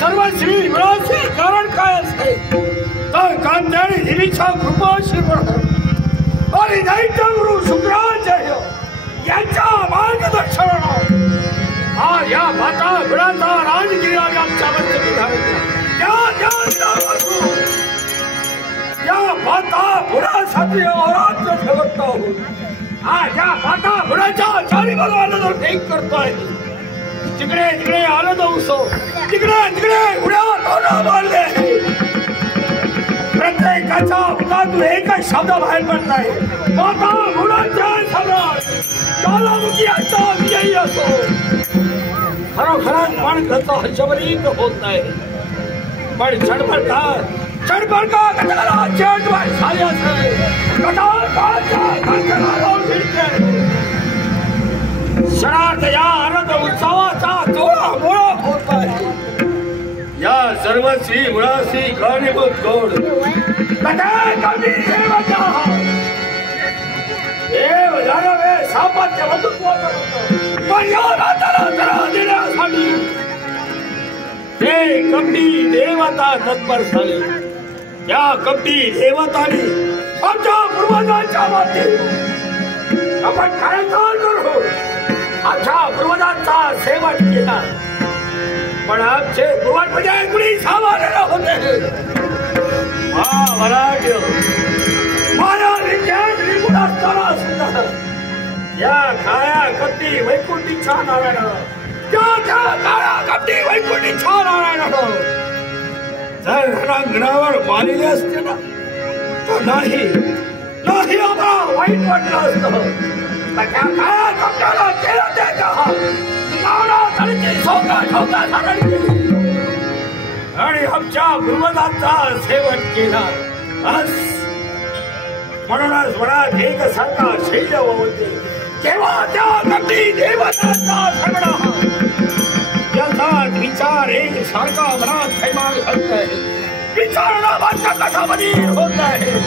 सर्वश्री विरासी कारण काय असते तर कांद्याने देवीच्या कृपाशीर्वाद आणि दैत्य गुरु शुक्राचार्य यांच्या मार्गदर्शनाने आज या माता गुणाचा राजगिराज आमच्या मस्तकी धारण या माता गुणासाठी अहोरात्र ठेवत आहोत। आज या माता गुणाच्या चारी बाजूला टेक करतोय। तिकडे तिकडे आनंद उत्सव, तिकडे तिकडे उड्या तोडा मारले। प्रत्येकाच्या मुखातून एकच शब्द बाहेर पडत आहे, माता गुणाच्या सम्राट ज्वालामुखीचा विजयी असो। खरोखरच पण त्याचा हर्षभरीत होत नाही, पण क्षणभर का कटाला चेटवाय झाले असते। क्षणात या आनंद उत्सवाचा जोळा मोळा होत आहे। या सर्वश्री मुळासी कारणीभूत गोड कमी देव जाणवे सापाच्या बंधुत्वाचा पण या राताला जरा देण्यासाठी ते कपटी देवता तत्पर झाले। या कपटी देवताने आमच्या पूर्वजांच्या माध्यमातून आपण करायचं करू आमच्या पूर्वजांचा सेवक केला, पण आमचे पूर्वज म्हणजे कुणी सामान्य होते। या काळ्या कपटी वैकुंठीच्या नारायणानं त्या काळ्या कपटी वैकुंठीच्या नारायणानं जर रणांगणावर मारले असते ना तर नाही आम्हाला वाईट वाटलं असतं। त्या काळ्या कपट्याला केलं त्याच्या आणि आमच्या पूर्वजांचा सेवन केला। म्हणूनच मनात एक सारखा शैल्य होते तेव्हा त्या कपटी देवतांचा सगळा याचा विचार एक सारखा मनात थैमान घालत आहे। विचारणा माझ्या कथामध्ये होत आहे।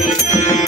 Thank you.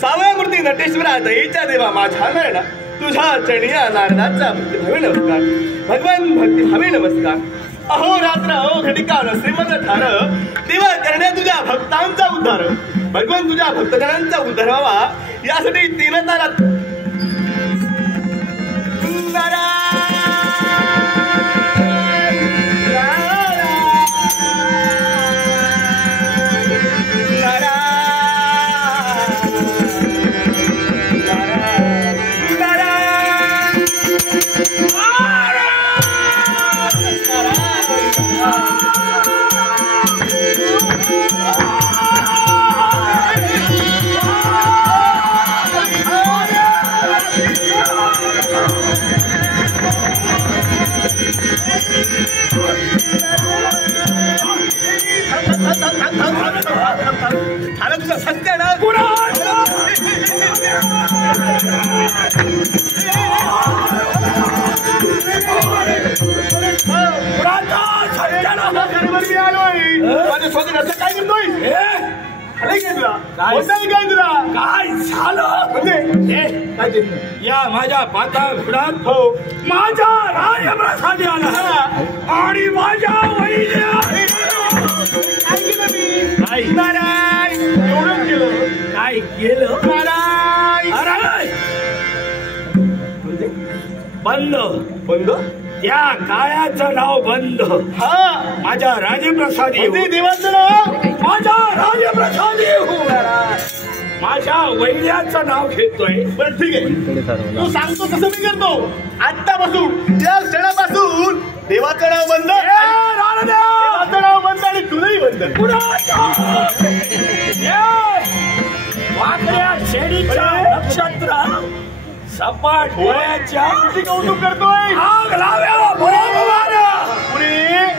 सावळ्यामूर्ती नटेश्वरा दयेच्या देवा माझ्या नारायणा तुझ्या चरणीया नारदाचा भक्तिभावे नमस्कार भगवान भक्तिभावे नमस्कार अहोरात्र अहो घटिका श्रीमंत ठार देवा करण्या तुझ्या भक्तांचा उद्धार भगवान तुझ्या भक्तजनांचा उद्धार व्हावा यासाठी तीन तारा तुझा सत्य ना माझ्या स्वतः काय करतोय काय झालं या माझ्या पाता घुडात हो माझा राजप्रसाद आला आणि माझ्या काय केलं बंद बंद त्या काळाचं नाव बंद हा माझ्या राजप्रसादी देवाचं नाव माझ्या राजप्रसादी माझ्या वैद्याचं नाव घेतोय. बरं ठीक आहे तू सांगतो तसं मी करतो. आत्तापासून त्या क्षणापासून देवाचं नाव बंद देवाचं नाव बंद आणि तुझंही बंद. वाकड्या शेडीच्या नक्षत्र सपाट डोळ्याच्या कौतुक करतोय. आग लाव्या पुरे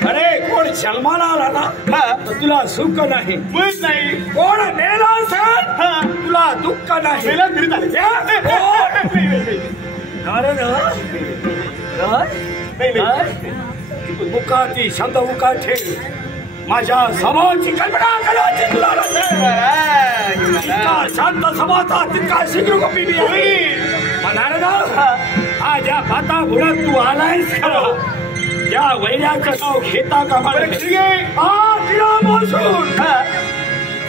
अरे कोण सलमान आला ना तर तुला सुख नाही मुळीच नाही. कोण मेला असेल तुला दुःख नाही. मेला फिरत मुखाची शब्द मुखात ठेव. माझ्या सभाची कल्पना करायची तुला नसेल. शांत सभाचा तितका शीघ्र गोपी म्हणाल हा ज्या पाता बुडत तू आलायस खरं त्या वैऱ्याचं नाव घेता का मला तिला मोसून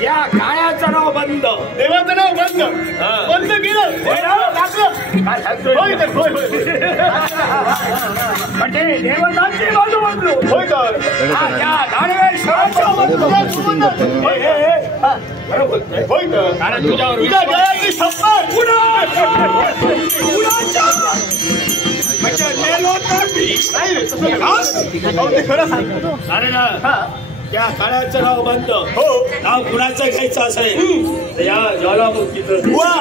त्या काळाचं नाव बंद देवाचं नाव बंद बंद केलं म्हणजे देवतांची बाजू बंदलो होय तर त्या दानवेश्वराच्या होय तर कारण तुझ्यावर तुझ्या गळ्याची शपथ म्हणजे मेलो तर नाही रे, तसं नाही. अहो, ते खरं सांगतो. अरे ना त्या काळाचं नाव बंद हो. नाव कुणाचं घ्यायचं असेल तर या ज्वालामुखीचं. वा,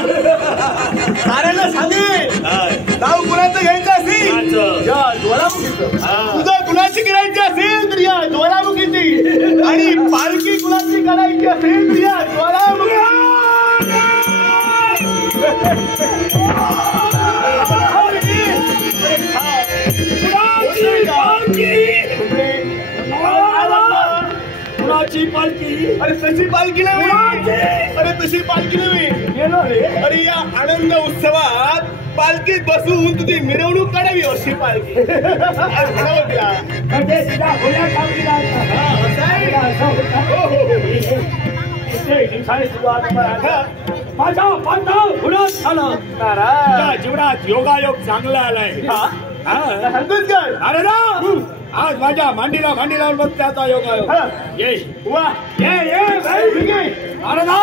साऱ्यांना सांगेल नाव कुणाचं घ्यायचं असेल कुणाचं? या ज्वालामुखीचं. हा. तुझं कुणाची करायची असेल तर या ज्वालामुखीची, आणि पालखी कुणाची करायची असेल तर या ज्वालामुखी. कुणाची पालखी? अरे तशी पालखी नव्हे, अरे तशी पालखी नव्हे. अरे या आनंद उत्सवात पालखीत बसून तुझी मिरवणूक काढावी अशी पालखी. आज म्हणावं तिला. म्हणजे तिला भोल्या कामगिरा हा, असं आहे. हो, हो, हो. माझा पाता घोडाच झालं. त्या जीवनात योगायोग चांगला आलाय. सांगतोच काय? अरे ना आज माझ्या मांडीला बघ त्याचा योगायोग. ये वा, ये ये भाई. ठीक आहे. अरे ना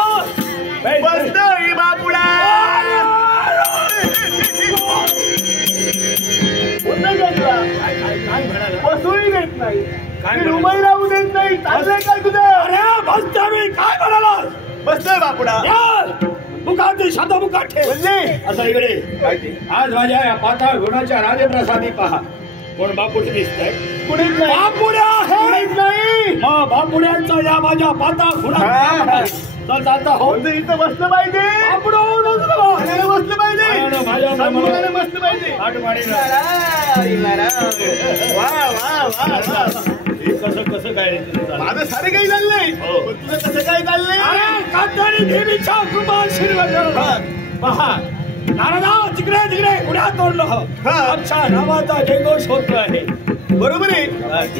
बसतोय बापुडा. काय म्हणाला? बसूही देत नाही, काय ती उभंही राहू देत नाही. चाललंय काय तुझं? अरे बसतो मी. काय म्हणाला? बसतोय बापुडा. मुखात साधा मुखात ठेव. म्हणजे असं इकडे काय ते? आज माझ्या या पाताळ गुणाच्या राजप्रसादी पहा कोण बापुडे दिसतंय. कुणीच नाही. बापुड्या कुणीच नाही. मग बापुड्यांचा या माझ्या पाताळ गुणा चल चालता हो. म्हणजे इथं बसलं पाहिजे. बापुडा पाण्याला बसलं पाहिजे. माझ्या सन्मुखाने बसलं पाहिजे. आठ माडी वा वा वा वा. कसं काय रे तुझं चाललंय? माझं सारे काही चाललंय. हो. पण तुझं कसं काय चाललंय? अरे कातारी देवीच्या कृपा आशीर्वाद पहा नारदा तिकडे उड्या तोडलं. अच्छा नावाचा जयघोष होत आहे. बरोबर आहे.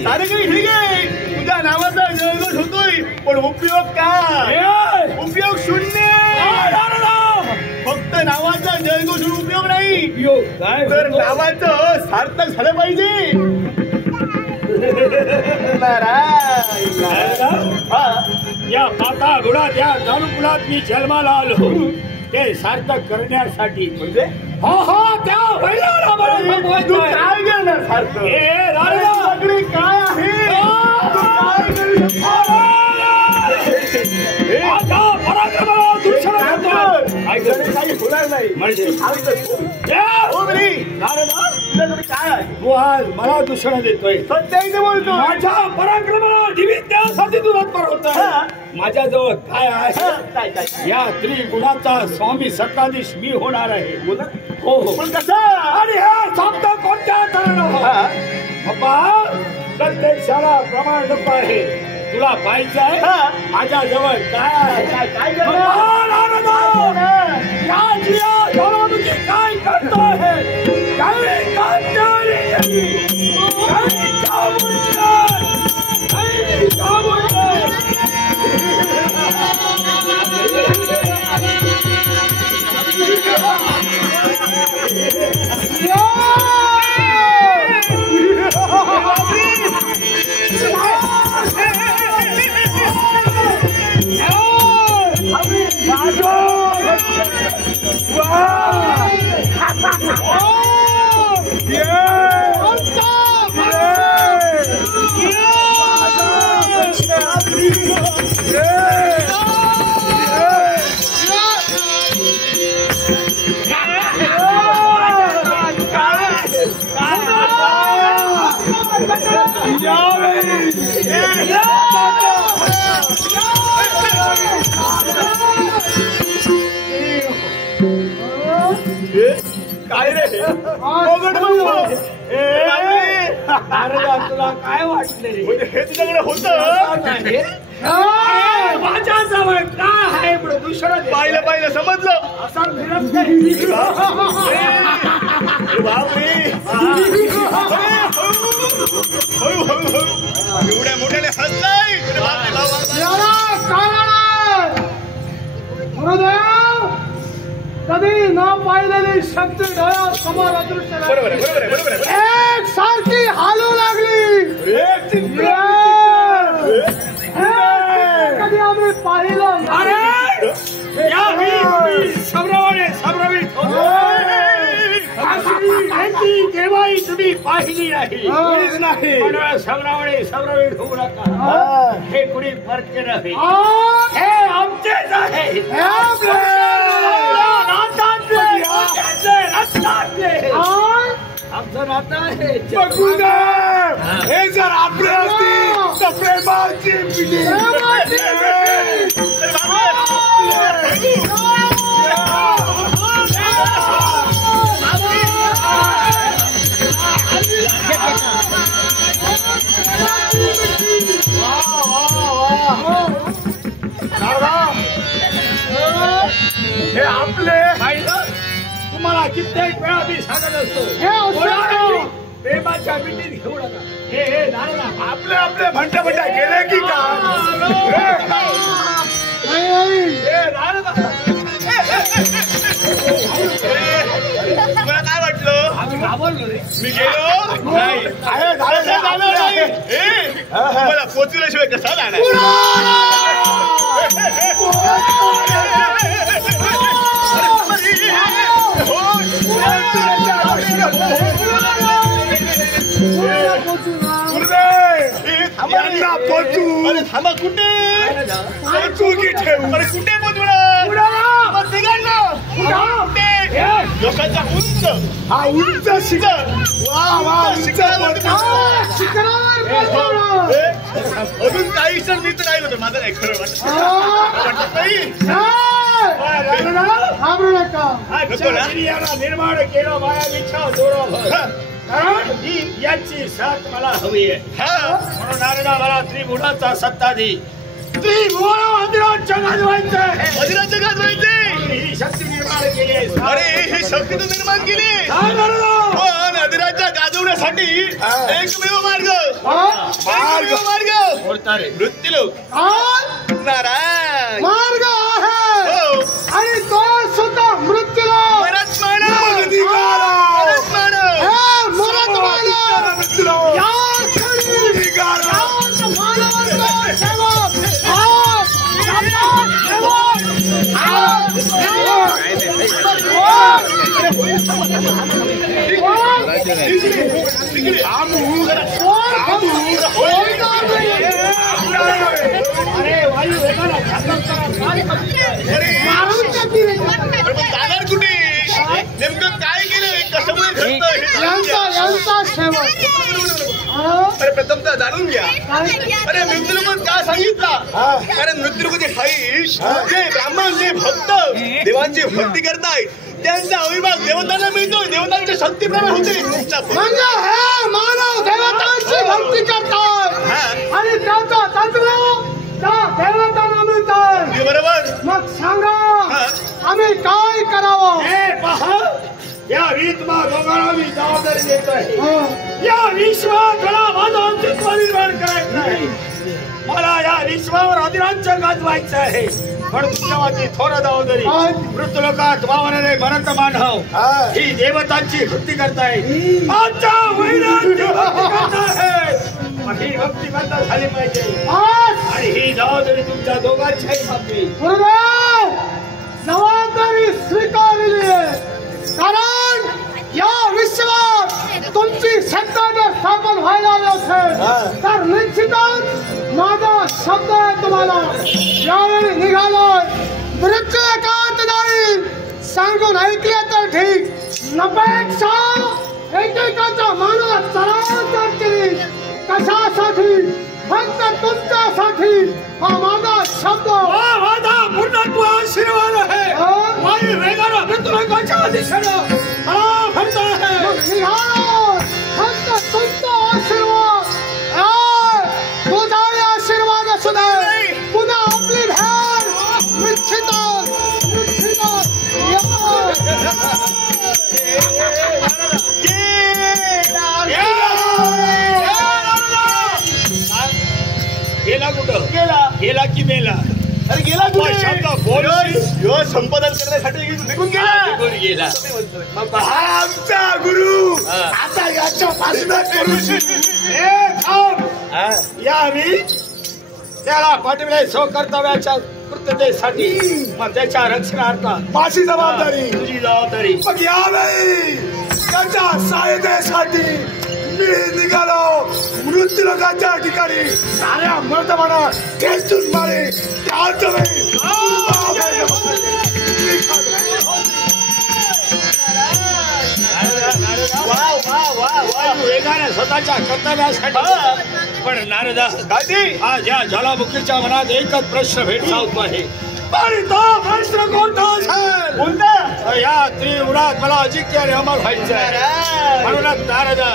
सारे काही ठीक आहे. तुझ्या नावाचा जयघोष होतोय, पण उपयोग काय? उपयोग शून्य. फक्त नावाचा जयघोष उपयोग नाही, तर नावाचं सार्थक झालं पाहिजे. या पाता गुणात या दारुकुलात मी जन्माला आलो ते सार्थक करण्यासाठी. म्हणजे हो हो त्या बैलाला मला तू काय घेणार सार्थक? सगळी काय आहे? तू काय करू शकतो? काही होणार नाही. काय आहे? तू आज मला दूषण देतोय. सत्याने बोलतो. माझ्या पराक्रमाला जीवित द्यासाठी तू तत्पर होता. माझ्याजवळ काय आहे? काय काय या त्रिगुणाचा स्वामी सत्ताधीश मी होणार आहे. हो हो. पण कसं? आणि हे शब्द कोणत्या तऱ्हेनं? बाबा प्रत्यक्षाला प्रमाण नको आहे. तुला पाहिजे आहे माझ्या जवळ काय आहे? काय काय काय करतो आहे? काय रे? तुला काय वाटले? हे तुझ्याकडे होतं? माझ्या जवळ काय आहे प्रदूषण? पाहिलं समजलं. असा फिरत नाही. बापरे, एवढ्या मोठ्याने हसलाय. कधी न पाहिलेली शक्ती डोळ्यात समोर अदृश्य बरोबर आहे, बरोबर आहे, बरोबर आहे. एक सारखी हालू लागली. कधी आम्ही पाहिलं केव्हाही तुम्ही मी पाहिली नाही. कोणीच नाही. पण सवरावळे होऊ नका. हे कुणी परके नाही. हे आमचेच आहे. आमचं नातं आहे. हे जर आपले असतील तर प्रेमाची पिढी. हे आपले तुम्हाला कित्येक वेळा मी सांगत असतो. प्रेमाच्या मिठीत घेऊ नका. हे नारळा आपले आपले म्हणता गेले की का? मला काय वाटलं आम्ही घाबरलो रे. मी गेलो नाही. मला पोचल्याशिवाय कसा जाणार? अरे थांबा कुठे पोचू की ठेवू? अरे कुठे पोचवणार? यशाचा उंच हा उंच शिखर. वा अजून काही क्षण मी तर राहिलो होतो. माझं नाही खरं वाटत नाही. निर्माण केलं माया इच्छा कारण याची साथ मला हवी आहे. म्हणून नारदा मला त्रिभुवनाचा सत्ता दे. त्रिभुवन अधिराज्य गाजवायचं आहे. अधिराज्य गाजवायचे. ही शक्ती निर्माण केली आहे. अरे ही शक्ती तू निर्माण केली. पण अधिराज्य गाजवण्यासाठी एकमेव मार्ग मृत्यूलोक नारायण मार्ग आहे आणि तो सुद्धा मृत्यूला जाणार कुठे? नेमकं काय केलं? कशामुळे घडतं? अरे प्रथमतः जाणून घ्या. अरे मृत्यूलोक का सांगितला? कारण मृत्यूलोक जे ब्राह्मण जे भक्त देवांची भक्ती करतायत त्यांचा अविर्भाव देवतांना मिळतो. देवतांच्या शक्तीप्रमाणे होते. म्हणजे हे मानव देवतांची भक्ती करतात आणि त्यांचा तंत्र त्या देवतांना मिळतात. बरोबर. मग सांगा आम्ही काय करावं? हे पहा या रीतमा दोघांना मी जबाबदारी देत आहे. या विश्वाला माझं अस्तित्व निर्माण करायचं आहे. मला या विश्वावर अधिराज्य गाजवायचं आहे. म्हणून तुमच्या माझी थोर जबाबदारी. मृत्यूलोकात वावरणारे भरत मानव ही देवतांची भक्ती करताय. आजच्या वैराग्य भक्ती करताय. ही भक्ती बंद झाली पाहिजे आणि ही जबाबदारी तुमच्या दोघांच्याही मागणी. जबाबदारी स्वीकारली आहे. कारण या विश्वात तुमची सत्ता जर स्थापन व्हायला असेल तर निश्चितच माझा शब्द आहे तुम्हाला. यावेळी निघालोय मृत्यूलोकात जाईल सांगून ऐकले तर ठीक. नपेक्षा एकेकाचा मानव चराचर केली. कशासाठी? फक्त तुमच्यासाठी. हा माझा शब्द माझा पूर्णत्व आशीर्वाद आहे. वायू वेगानं मृत्यूलोकाच्या दिशेनं फक्त तुमचा आशीर्वाद तुझा आशीर्वाद असू दे. पुन्हा आपली भेट निश्चित गेला कुठं? गेला की मेला? अरे गेला संपादन करण्यासाठी निघून गेला. आमचा गुरु आता याच्या पासून यावी त्याला पाठविले सो कर्तव्याच्या कृत्यतेसाठी. मग त्याच्या रक्षणार्थ माझी जबाबदारी. तुझी जबाबदारी. मग यावेळी त्याच्या सहायतेसाठी मी निघालो मृत्यूलोकाच्या ठिकाणी साऱ्या मर्दमाना खेचून मारे वेगाने स्वतःच्या कर्तव्यासाठी पण नारदा आज या ज्वालामुखीच्या मनात एकच प्रश्न भेडसावतो आहे आणि तो प्रश्न कोणता असेल कोणता या त्रिपुरात मला अजिंक्याने अमर व्हायचं आहे म्हणूनच नारदा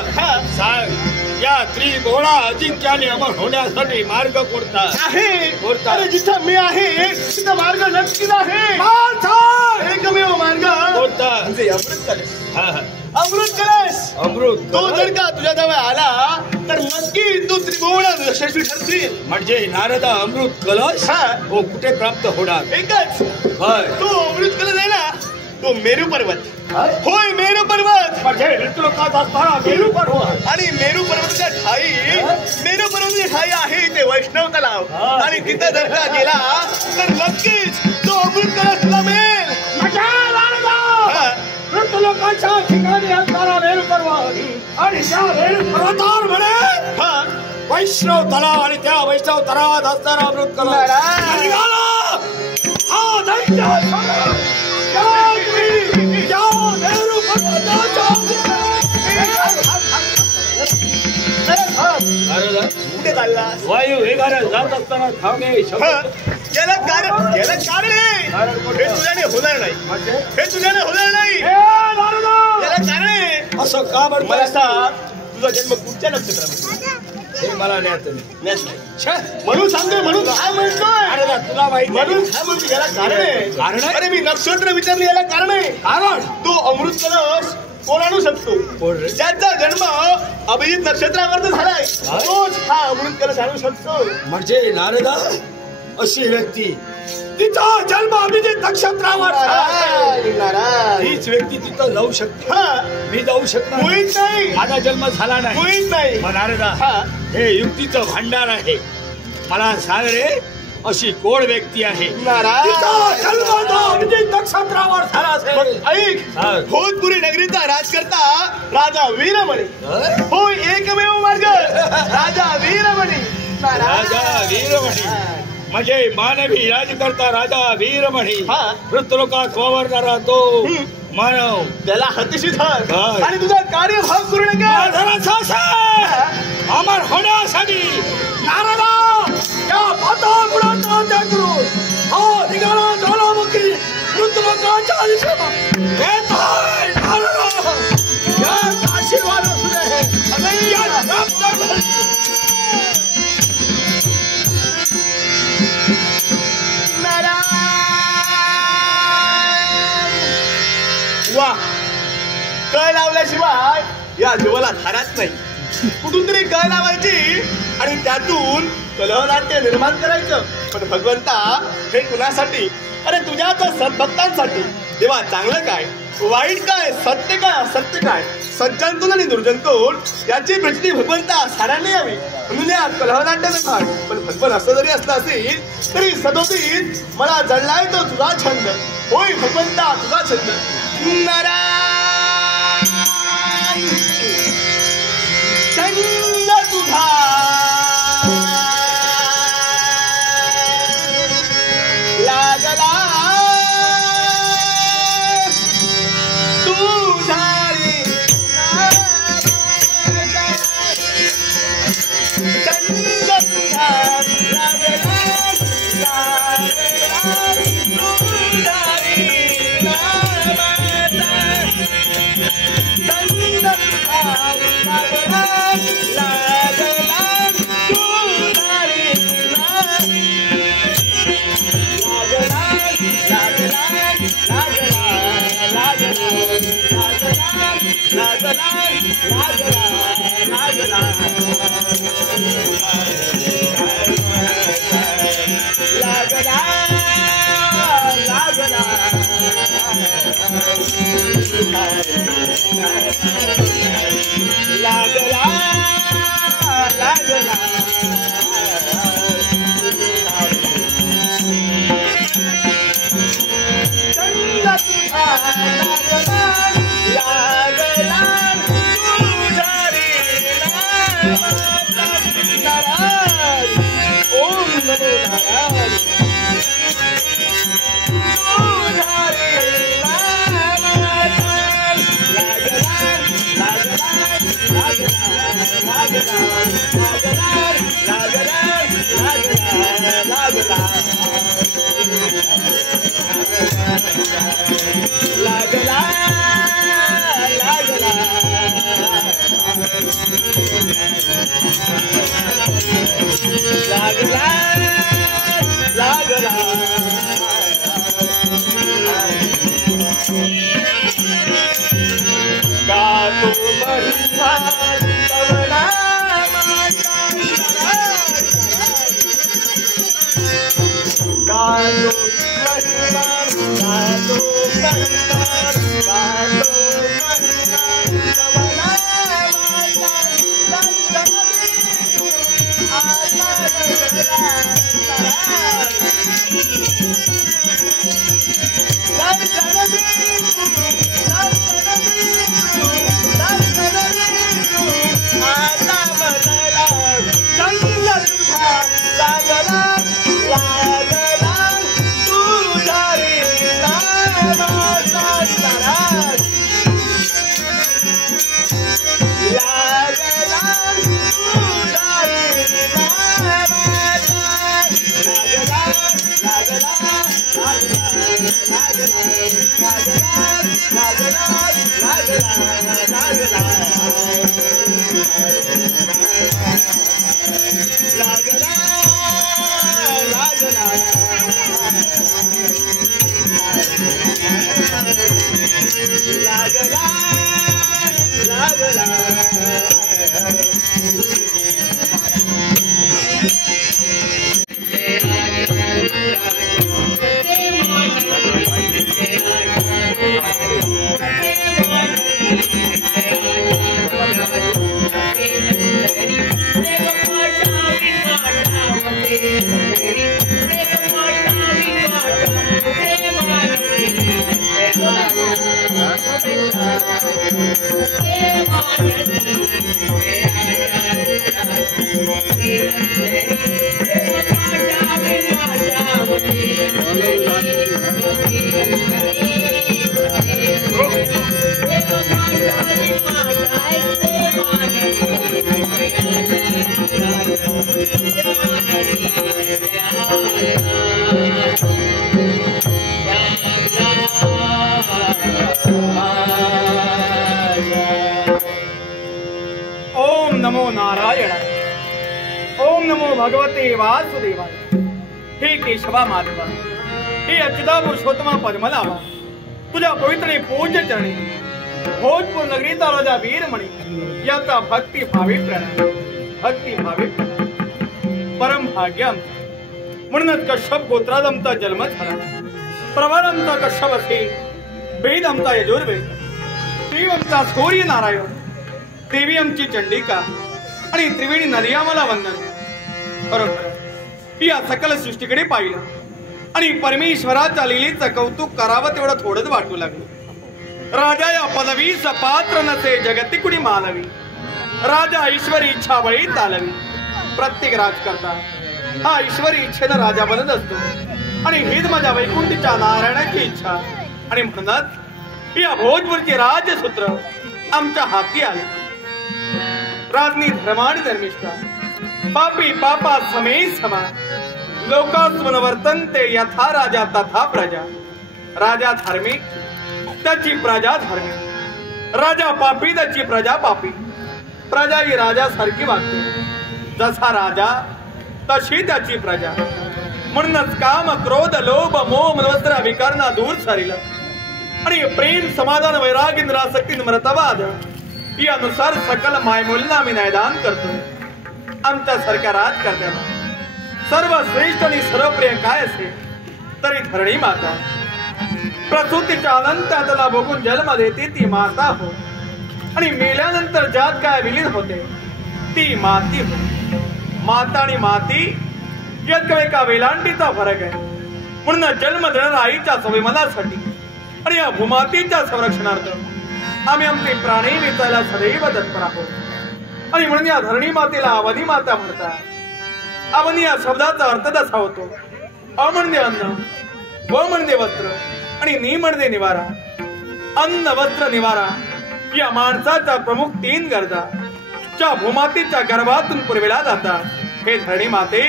सांग या त्रिभुवना अजिंक्याने अमर होण्यासाठी मार्ग कोणता आहे कोणता जिथं मी आहे तिथं मार्ग नक्की आहे एकमेव मार्ग कोणता म्हणजे अमृत कलश अमृत कलश अमृत तो जर का तुझ्या जवळ आला तर नक्की तू त्रिभुवन यशस्वी ठरशील म्हणजे नारदा अमृत कलश हो कुठे प्राप्त होणार एकच तो अमृत कलश आहे ना तो मेरू पर्वत होय मेरू पर्वत म्हणजे ऋतुलोकात असणारा मेरू पर्वत आणि मेरू पर्वताच्या ठाई आहे ते वैष्णव तलाव आणि तिथं जर का गेला तर नक्कीच तो अमृत कलश तुला मिळेल ऋतुलोकाच्या ठिकाणी असणारा मेरू पर्वत आणि त्या मेरू पर्वतावर म्हणे वैष्णव तलाव आणि त्या वैष्णव तलावात असणारा अमृत कलश वायू वेगाने जात असताना थांबणे याला कारण हे तुझ्याने होणार नाही याला कारण असं का मला सांग तुझा जन्म कुठच्या नक्षत्रामध्ये हे मला ज्ञात नाही म्हणून सांगतोय म्हणून काय म्हणतोय तुला माहिती म्हणून काय म्हणतो याला कारण आहे अरे मी नक्षत्र विचारले याला कारण आहे कारण तो अमृत कलश कोण आणू शकतो ज्याचा जन्म अभिजित नक्षत्रावर झालाय तोच हा अमृत कलश आणू शकतो म्हणजे नारदा अशी व्यक्ती तिचा जन्म अभिजित नक्षत्रावर हीच व्यक्ती तिथं जाऊ शकते मी जाऊ शकतो मुळीच नाही माझा जन्म झाला नाही मुळीच नाही मग नारदा हे युक्तीचं भांडार आहे मला सांग रे अशी कोण व्यक्ती आहे नक्षत्रावर झाला असेल ऐक भोजपुरी नगरीचा राजकर्ता राजा वीरमणी हो एकमेव मार्ग राजा वीरमणी म्हणजे मानवी राजकर्ता राजा वीरमणी ऋतुलोकात वावरणारा तो मानव त्याला हातीशी धर आणि तुझा कार्यभाग पूर्ण कर अमर होण्यासाठी नारदा या पाताळ गुणाचा त्याग करून हा निघाला ज्वालामुखी ऋतुलोकाच्या दिशेला येतोय नारदा या आशीर्वाद असू दे वा कळ लावल्याशिवाय या जीवाला धाराच नाही कुठून तरी कळ लावायची आणि त्यातून कलहनाट्य निर्माण करायचं पण भगवंता हे कुणासाठी अरे तुझ्याच सद्भक्तांसाठी तेव्हा चांगलं काय वाईट काय सत्य काय असत्य काय सज्जनतून आणि दुर्जनतून याची प्रचिती भगवंता साऱ्यांनी यावी म्हणून या कलहनाट्याचं भाग पण भगवान असं जरी असलं असेल तरी सदोतीत मला जळलाय तो तुझा छंद होय भगवंता तुझा छंद छंद तुझा लागला नमो नारायण। ओम नमो भगवते वासुदेवाय। हे केशवा माधवा, हे अच्युता पुरुषोत्तमा पद्मनाभा, तुझ्या पवित्र पूज्य चरणी भोजपूर नगरीचा राजा वीरमणी याचा भक्ती भावी प्रणय, भक्ती भावी परम भाग्य म्हणूनच कश्यप गोत्रात आमचा जन्म झाला। प्रवाळ आमचा कश्यप असे, वेद आमचा यजुर्वेद, देव आमचा सूर्य नारायण, देवी आमची चंडिका आणि त्रिवेणी नदी आम्हाला वंदन। बरोबर या सकल सृष्टीकडे पाहिलं आणि परमेश्वराच्या लीलेचं कौतुक करावं तेवढं थोडंच वाटू लागलं। राजा या पदवीस पात्र नसे जगती कुणी मानवी, राजा ईश्वरी इच्छा बळी चालवी। प्रत्येक राजकर्ता हा ईश्वरी इच्छेनं राजा बनत असतो आणि हीच माझ्या वैकुंठीच्या नारायणाची इच्छा। आणि म्हणूनच या भोजपूरचे राजसूत्र आमच्या हाती आले। राजनी धर्माण धर्मिष्ठा, पापी पापा समे समा, लोकास्मन वर्तन्ते यथा राजा तथा प्रजा। राजा धार्मिक त्याची प्रजा धार्मिक, राजा पापी त्याची प्रजा पापी, प्रजा ही राजा सारखी वागते। जसा राजा तशी त्याची प्रजा। म्हणूनच काम क्रोध लोभ मोह मत्सर विकारना दूर सारिलं आणि प्रेम समाधान वैराग्य निरासक्ती नम्रतावाद यानुसार सकल मायमूल्यांना आम्ही न्यायदान करतो। आमच्या सारख्या राजकर्त्याला सर्व श्रेष्ठ आणि सर्वप्रिय काय असे तरी धरणी माता, प्रसूतीच्या अनंतातला बघून जन्म देते ती माता हो, आणि मेल्यानंतर ज्यात काय विलीन होते ती माती हो। माता आणि माती यात एका वेलांटीचा फरक आहे। म्हणून जन्म देणाऱ्या आईच्या स्वाभिमानासाठी आणि या भूमातीच्या संरक्षणार्थ आम्ही आमचे प्राणी विकायला सदैव तत्पर आहोत। आणि म्हणून या धरणी मातेला अवनी माता म्हणतात. अवनी या शब्दाचा अर्थ असा होतो अ म्हणजे अन्न, व म्हणजे वस्त्र आणि नि म्हणजे निवारा. अन्न वस्त्र निवारा या माणसाच्या प्रमुख 3 गरजा ज्या भूमातेच्या गर्भातून पुरविल्या जातात. हे धरणी माते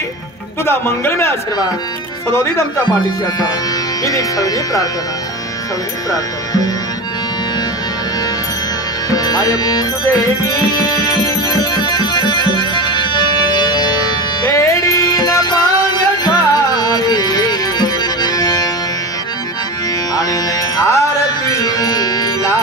तुझा मंगलमय आशीर्वाद सदोदित आमच्या पाठीशी असा ही सगळी प्रार्थना, सगळी प्रार्थना. मायभूत देवी तेडी न मांगसारे आणि आरतीला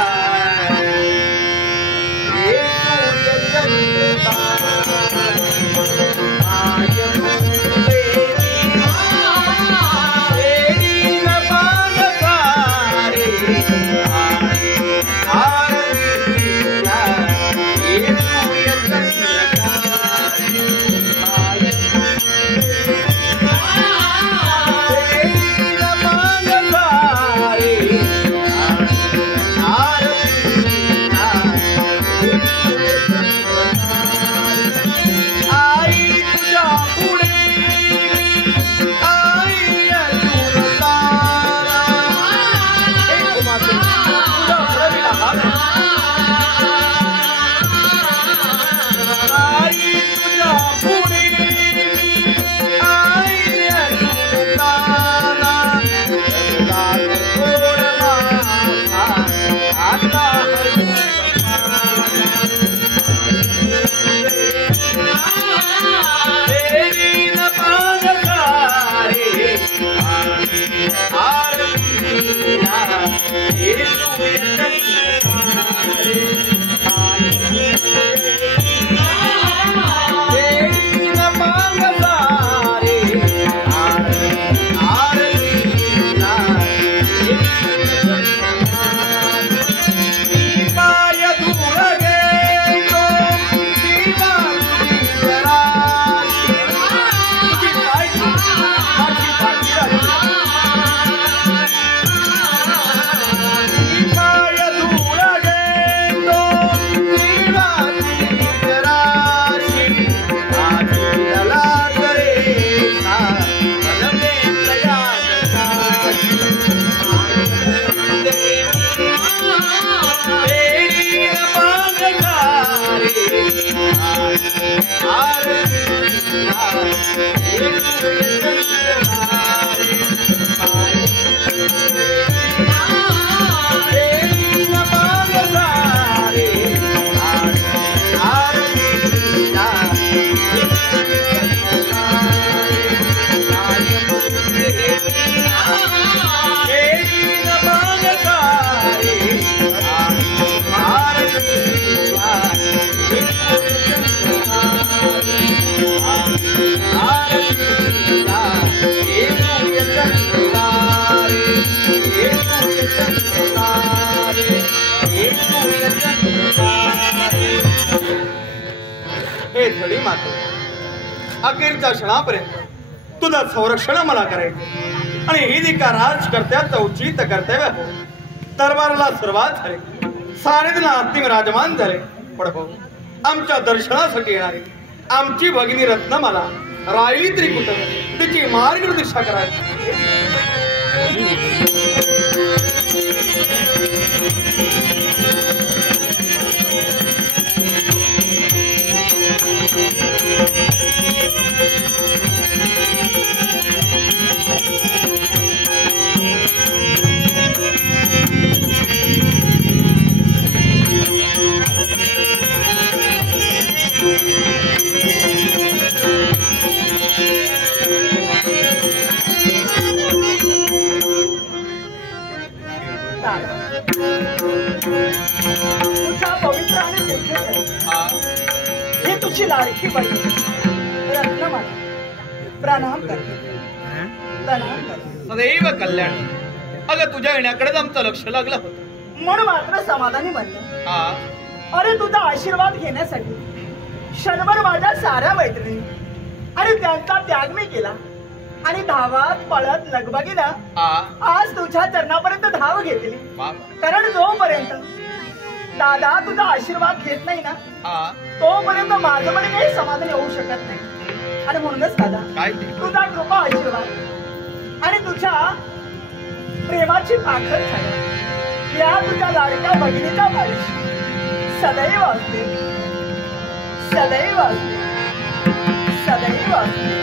अखेरच्या क्षणापर्यंत तुझं संरक्षण मला करायचं आणि ही जी का राजकर्त्याचं उचित कर्तव्य हो. दरबाराला सुरुवात झाली, सारेदला अंतिम राजमान झाले. पण हो आमच्या दर्शनासाठी येणारी आमची भगिनी रत्नमाला रायत्री कुटुंब तिची मार्गदर्शा करायची. हे तुझी लाडकी बाई रत्नमाला प्रणाम करते, प्रणाम करते. सदैव कल्याण. अगं तुझ्या येण्याकडेच आमचं लक्ष लागलं होतं म्हणून मात्र समाधानी बनलं. अरे तुझा आशीर्वाद घेण्यासाठी क्षणभर माझ्या साऱ्या मैत्रिणी आणि त्यांचा त्याग मी केला आणि धावात पळत लगबगीनं आज तुझ्या चरणापर्यंत धाव घेतली. कारण जोपर्यंत दादा तुझा आशीर्वाद घेत नाही ना तोपर्यंत माझं पण काही समाधान येऊ शकत नाही. आणि म्हणूनच दादा काय तुझा कृपा आशीर्वाद आणि तुझ्या प्रेमाची पाखर छाया या तुझ्या लाडक्या भगिनीच्या पाठीशी सदैव असते, सदैव असते, सदैव असते.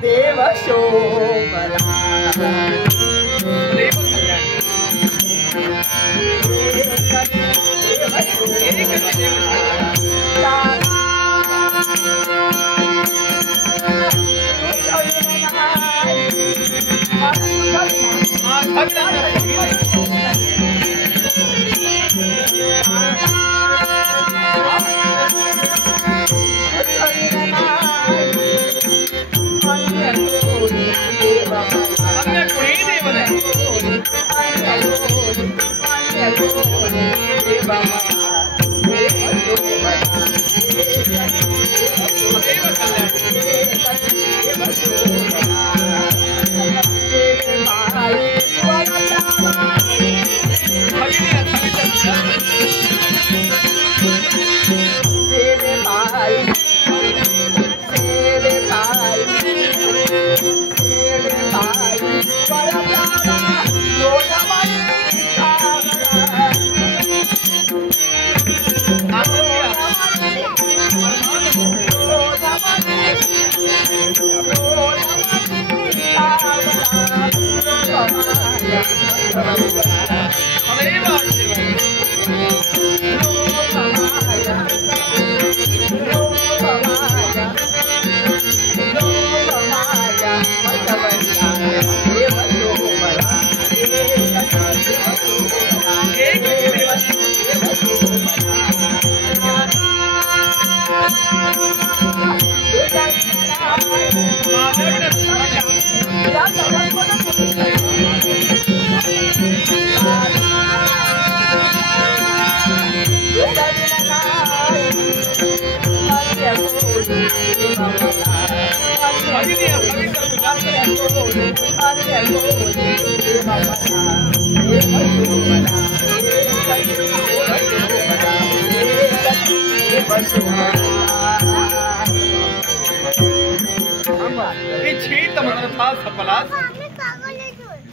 देव शोभला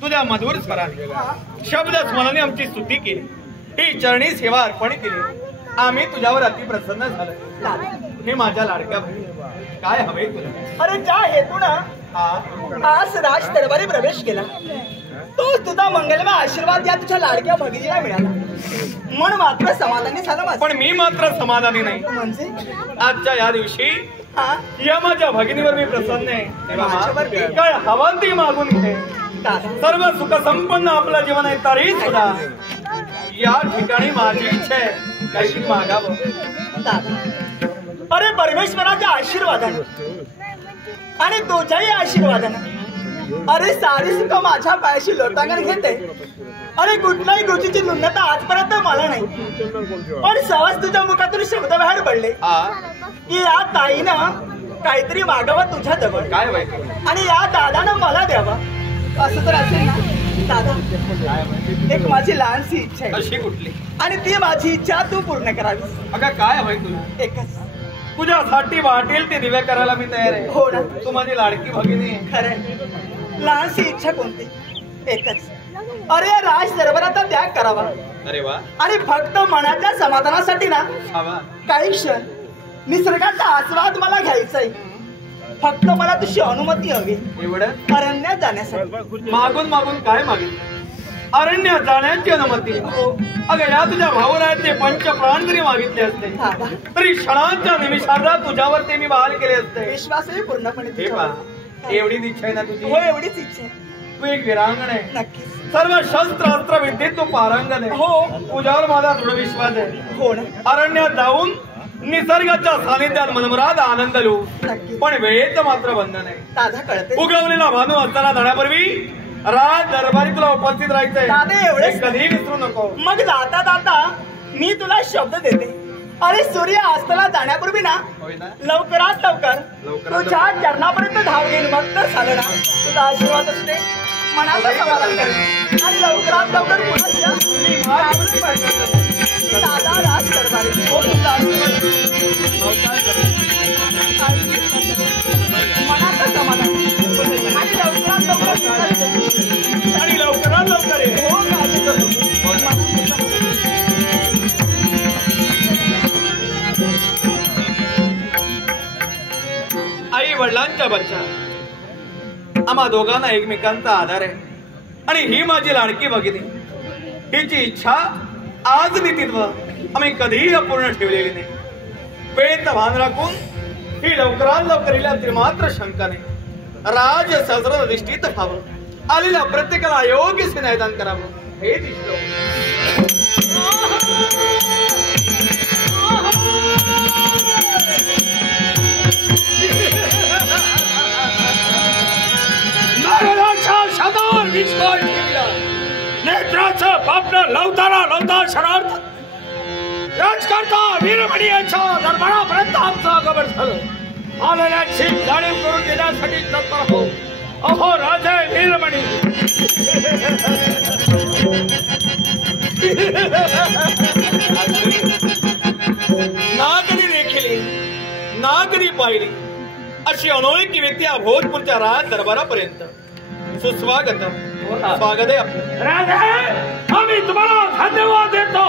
तुझ्या मधुर स्वराने शब्द स्मरणाने आमची स्तुती केली, ही चरणी सेवा अर्पण केली. आम्ही तुझ्यावर अति प्रसन्न झालो. हे माझ्या लाडक्या बहिणी, काय हवे तुला? अरे ज्या हेतून आज राज दरबारी प्रवेश केला तो तुझा मंगलमय आशीर्वाद या तुझ्या लाडक्या भगिनीला मिळाला मन मात्र समाधानी झालं. पण मी मात्र समाधानी नाही. म्हणजे आजच्या या दिवशी या माझ्या भगिनीवर मी प्रसन्न आहे. काय हवं ती मागून घे. सर्व सुख संपन्न आपलं जीवन आहे तरी सुद्धा या ठिकाणी माझी इच्छा आहे काही मागावं. अरे परमेश्वराच्या आशीर्वादाने आणि तुझ्याही आशीर्वादाने अरे सारी सुख माझ्या पायाशी लोटांगण घेते. अरे कुठल्याही गोष्टीची न्यूनता आजपर्यंत मला नाही. पण सहज तुझ्या मुखातून शब्द बाहेर पडले की या ताईनं काहीतरी मागावं तुझ्या जवळ काय व्हायचं आणि या दादानं मला द्यावं असं तर असेल ना दादा. एक माझी लहानशी इच्छा आहे. अशी कुठली? आणि ती माझी इच्छा तू पूर्ण करावी. अगं काय हवंय तुला? एकच तुझ्यासाठी वाटेल ते दिव्या करायला मी तयार आहे. हो ना. तू माझी लाडकी भगिनी आहे. खरं लहानशी इच्छा कोणती? एकच. अरे राज दरबाराचा त्याग करावा. अरे वा. आणि फक्त मनाच्या समाधानासाठी ना काही क्षण निसर्गाचा आस्वाद मला घ्यायचा आहे. फक्त मला तुझी अनुमती हवी एवढं अरण्यात जाण्यासाठी. मागून मागून काय मागितलं? अरण्यात जाण्याची अनुमती. अगं या तुझ्या भावराचे पंच प्राण जरी मागितले असते तरी क्षणांच्या निमिषार्धात तुझ्यावर ते मी बहाल केले असते. विश्वासही पूर्णपणे एवढीच इच्छा आहे ना तुझी? हो एवढीच इच्छा आहे. तू एक वीरांगण आहे. नक्कीच. सर्व शस्त्र अस्त्र विद्येत तू पारंगण आहे. हो. तुझ्यावर माझा दृढ विश्वास आहे. हो ना. अरण्यात जाऊन निसर्गाच्या सानिध्यात मनमुराद आनंद लू. पण वेळेचं मात्र बंधन आहे. दादा कळते. उगवलेला भानू असताना जाण्यापूर्वी राज दरबारी तुला उपस्थित राहायचंय. दादा एवढेच कधीही विसरू नको. मग जाता जाता मी तुला शब्द देते. अरे सूर्य अस्ताला जाण्यापूर्वी ना लवकरात लवकर तुझ्या चरणापर्यंत धाव घेईन. मग तर झालं ना तुझा आशीर्वाद असते मनाचं समाधान कर आणि लवकरात लवकर पुन्हा दादा राज दरबारी मनाचं समाधान आणि लवकरात लवकर हो काळजी करू आई वडिलांच्या बच्चा आम्हा दोघांना एकमेकांचा आधार आहे आणि ही माझी लाडकी भगिनी हिची इच्छा आज नीतित्व आम्ही कधीही अपूर्ण ठेवलेली नाही. वेळेत भान राखून ही लवकरात लवकर हिला त्रिमात्र शंकाने राज सहस्र दृष्टीत व्हावं आलेल्या प्रत्येकाला योग्य न्यायदान करावं हे दिसलं. शदार विश्वास ठेवला नेत्राचं पापणं लवता शरार्थ राजकर्ता वीरमणी यांच्या दरबारापर्यंत आमचं आगमन झालं. आलेल्याची जाणीव करून देण्यासाठी तत्पर हो. अहो राजे वीरमणी ना कधी देखील ना कधी पाहिली अशी अनोळखी व्यक्ती या भोजपूरच्या राज दरबारापर्यंत सुस्वागत स्वागत आहे आपलं. राजे आम्ही तुम्हाला धन्यवाद देतो.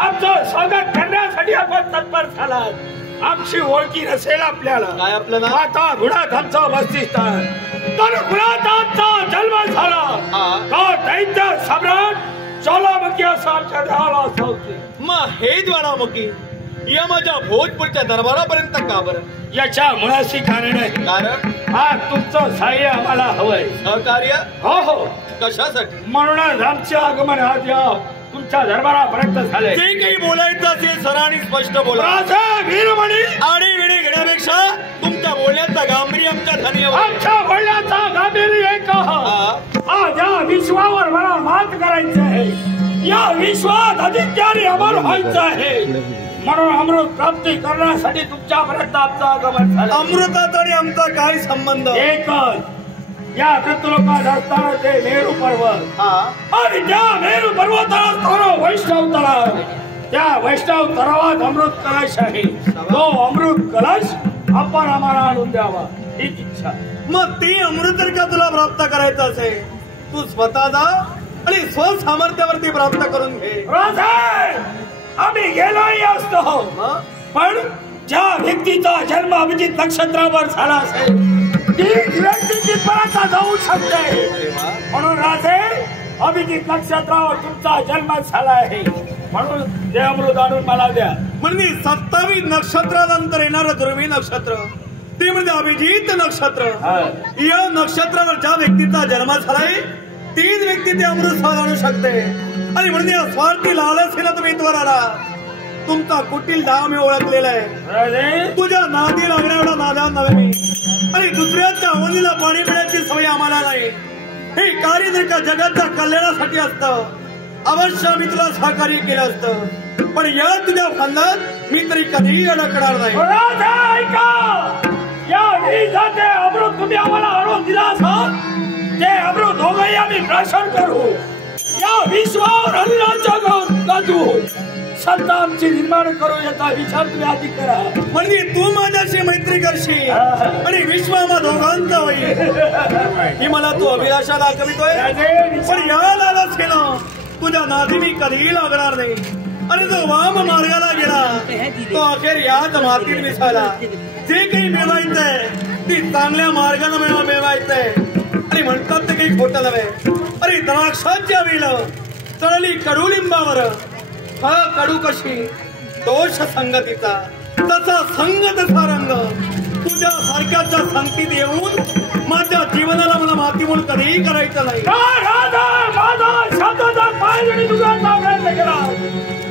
आमचं स्वागत करण्यासाठी आपण तत्पर झालात. आमची ओळखी नसेल आपल्याला. काय आपलं नाव? आता गुणात आमचं बस्तीस्थान तर गुणात आमचा जन्म झाला. तो दैत्य सम्राट ज्वालामुखी असं आमच्या देहाला होते. मग हे ज्वालामुखी या माझ्या भोजपूरच्या दरबारापर्यंत का बरं? याच्या मुळाशी कारण आहे. कारण हा तुमचं सहाय्य आम्हाला हवंय. सहकार्य? हो हो. कशासाठी? म्हणूनच आमचे आगमन आज या तुमच्या दरबारापर्यंत झाले. जे काही बोलायचं असेल सरांनी स्पष्ट बोला. राजे वीरमणी आणि विणी घेण्यापेक्षा तुमच्या बोलण्याचा गांभीर्य आमच्या धन्यवाद. आमच्या बोलण्याचा गांभीर्य एक आज या विश्वावर मला मात करायचं आहे. या विश्वात अधिकारी अमर व्हायचं आहे. म्हणून अमृत प्राप्ती करण्यासाठी तुमच्यापर्यंत आमचं आगमन झालं. अमृतात आणि आमचा काय संबंध? एकच या पितृलोकात असताना ते मेरू पर्वत आणि त्या मेरू पर्वताला असताना वैष्णव तलाव. त्या वैष्णव तलावात अमृत कलश आहे. तो अमृत कलश आपण आम्हाला आणून द्यावा हीच इच्छा. मग ते अमृत जर का तुला प्राप्त करायचं असेल तू स्वतः जा आणि स्वसामर्थ्यावरती प्राप्त करून घे. राजे आम्ही गेलोही असतो पण ज्या व्यक्तीचा जन्म अभिजित नक्षत्रावर झाला असेल तीच व्यक्ती तिथपर्यंत जाऊ शकते. म्हणून राजे अभिजित नक्षत्रावर तुमचा जन्म झाला आहे म्हणून ते अमृत आणून मला द्या. म्हणजे 27 नक्षत्रानंतर येणारं दुर्मी नक्षत्र ते म्हणजे अभिजित नक्षत्र. या नक्षत्रावर ज्या व्यक्तीचा जन्म झालाय तीच व्यक्ती ते अमृत सहज आणू शकते. आणि म्हणजे स्वार्थी लालसेला तुम्ही इथवर आला. तुमचा कुटील डाव मी ओळखलेला आहे. तुझ्या नादी लागण्या एवढा नादा नव्हे मी. आणि दुसऱ्याच्या आवडीला पाणी पिण्याची सवय आम्हाला नाही. हे कार्य जर का जगाच्या कल्याणासाठी असतं अवश्य मी तुला सहकार्य केलं असतं. पण या तुझ्या फंदात मी तरी कधीही अडकणार नाही. या अमृत तुम्ही आम्हाला आणून दिला असाल ते अमृत दोघंही आम्ही प्राशन करू. या विश्वावर हरिराज्य गाजू सत्ता आमची निर्माण करू याचा विचार तुम्ही आधी करा. म्हणजे तू माझ्याशी मैत्री करशील आणि विश्व आम्हा दोघांचा होईल ही मला तू अभिलाषा दाखवितोय. पण या लालसेनं तुझ्या नादी मी कधीही लागणार नाही. आणि जो वाम मार्गाला गेला तो अखेर याच मातीत मिसळला. जे काही मिळवायचंय ती चांगल्या मार्गाने मिळवायचंय. आणि म्हणतात ते काही खोटं नव्हे. अरे द्राक्षाच्या वेळ चढली कडुलिंबावर कडू कशी दोष संगतीचा तसा संग तसा रंग. तुझ्या सारख्याच्या संगतीत येऊन माझ्या जीवनाला मला मातीमूळ कधीही करायचं नाही.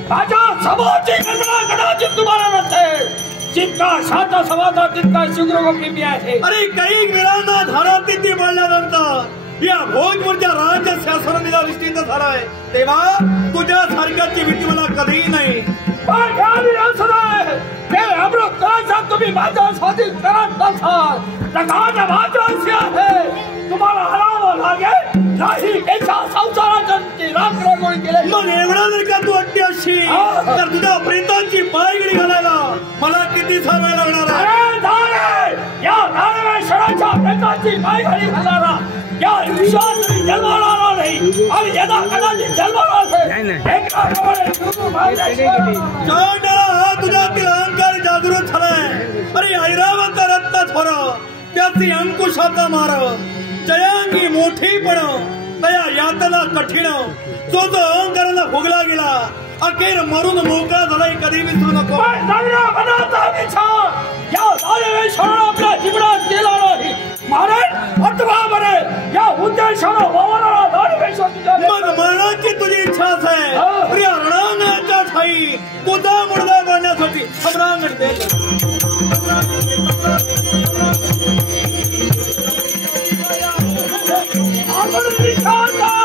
माझ्या समोरची कल्पना कदाचित तुम्हाला नसेल. जितका शांत समाधान तितका शुक्रगोपी मी आहे. अरे काही वेळांना धारातीत पडल्यानंतर या भोजपूरच्या राज्य शासनाला निश्चित झालाय तेव्हा तुझ्या सारख्याची भीती मला कधीही नाही. ते अमृत कलशात तुम्ही माझ्या स्वाधीन करत नसाल तर माझ्या आहे तुम्हाला हलावं लागेल नाही त्याच्या संसाराची राखराखोळी केली. मग एवढा जर का तू अट्टी असशील तर तुझ्या प्रेतांची पायगडी घालायला मला किती समय लागणार आहे? अरे धारे, या धारवेश्वराच्या प्रेतांची पायघडी घालणारा या आयुष्यात जन्माला नाही आणि यदा कदाचित जन्माला असेल एकाप्रमाणे तू मार्गदर्शन. तुझ्यातील अहंकार जागृत झालाय. अरे ऐरावंत रत्न थोर त्याची अंकुशाचा मार जयांगी मोठी पण तया यातना कठीण जो जो अहंकाराला भोगला गेला अखेर मरून मोकळा झालाय. कधी विसरू नको. मनाचा विचार या धारवेश्वराला आपल्या जीवनात केला नाही. मारेल अथवा मरेल या उद्देशानं वावरणारा धारवेश्वर तुझ्या. मग मरणाची तुझी इच्छाच आहे. प्रिया रणांगणाच्या ठाई तुझा मुडदा बांधण्यासाठी सम्रांगण दे. आपण विचार कर.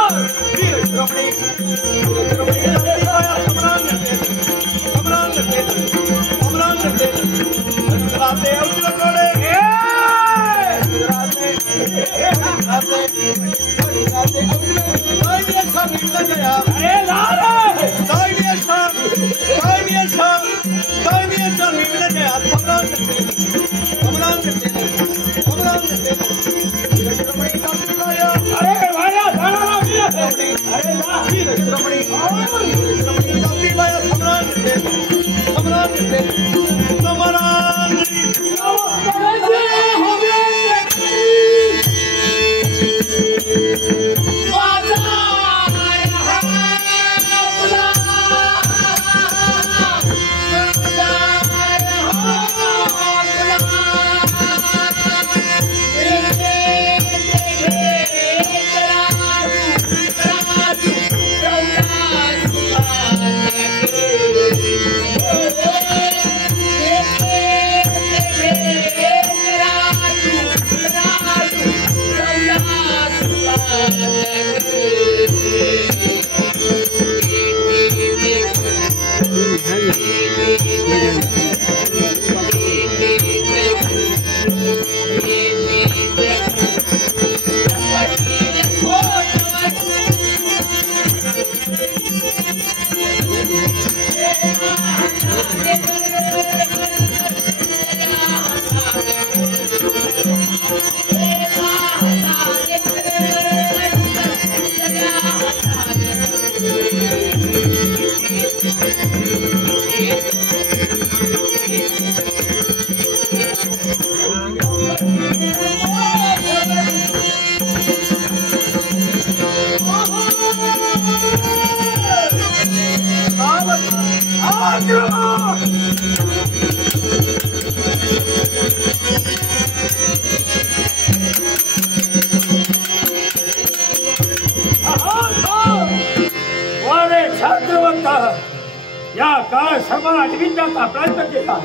या काळ सर्वांना अडविण्याचा प्रयत्न केला.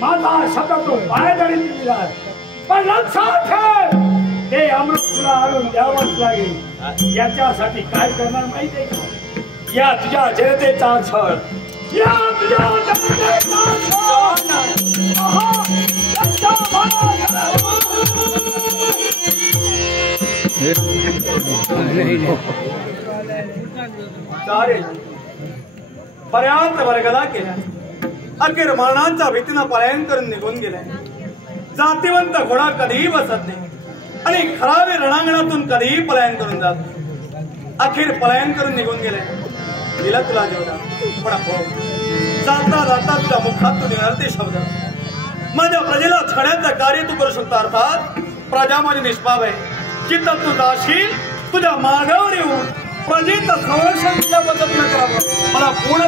माझा शब्द पायदळी दिला पण लक्षात ठेव ते अमृत तुला आणून द्यावंच लागेल. याच्यासाठी काय करणार माहितीये का? या तुझ्या जनतेचा छळ, या तुझ्या जनतेचा चालेल पर्यंत वर्गला केला. अखेर मरणाच्या भीतीनं पलायन करून निघून गेलाय. जातीवंत घोडा कधीही बसत नाही आणि खरावे रणांगणातून कधीही पलायन करून जात नाही. अखेर पलायन करून निघून गेलाय. दिला तुला जेवढा पण जाता जाता तुझ्या मुखात तू निघाल ते शब्द माझ्या प्रजेला छळण्याचं कार्य तू करू शकतो. अर्थात प्रजा माझी निष्पाप आहे. चित्त तू जाशील तुझ्या मागावर येऊन प्रजेचं संरक्षण तुझ्या पद्धतीनं करावं मला पूर्ण